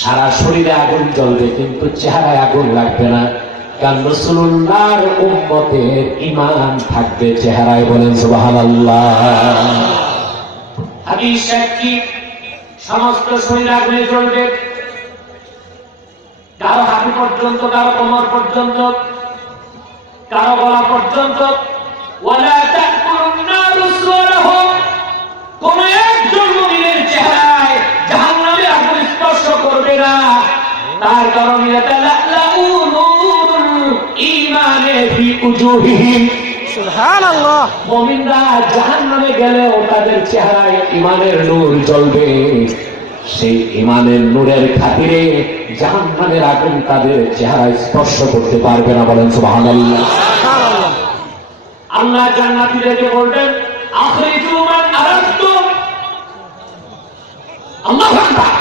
সারা শরীরে আগুন জ্বলবে কিন্তু চেহারায় আগুন লাগবে না, কারণ রাসূলুল্লাহর উম্মতের ঈমান থাকবে চেহারায়। বলেন সুবহানাল্লাহ। হাদিস সাক্ষী, সমস্ত শরীর আগুনে জ্বলবে, কারো হাঁটু পর্যন্ত, কারো কোমর পর্যন্ত, কারো গলা পর্যন্ত। ওয়ালা তাকুলুন নারু সুওয়ালাহুম, কোন একজন মুমিনের চেহারায় জাহান্নামের আগুন স্পর্শ করবে না। তার কারণে তালাউনুল ঈমানে ফি উজুহিহিম, সুবহানাল্লাহ। মুমিনরা জাহান্নামে গেলেও তাদের চেহারায় ঈমানের নূর জ্বলবে। সেই ঈমানের নূরের খাতিরে জাহান্নামের আগুন তাদের চেহারায় স্পর্শ করতে পারবে না। বলেন সুবহানাল্লাহ। আল্লাহ জান্নাতীদেরকে বলবেন, আখরিজু মান আরাদতুম। আল্লাহু আকবার।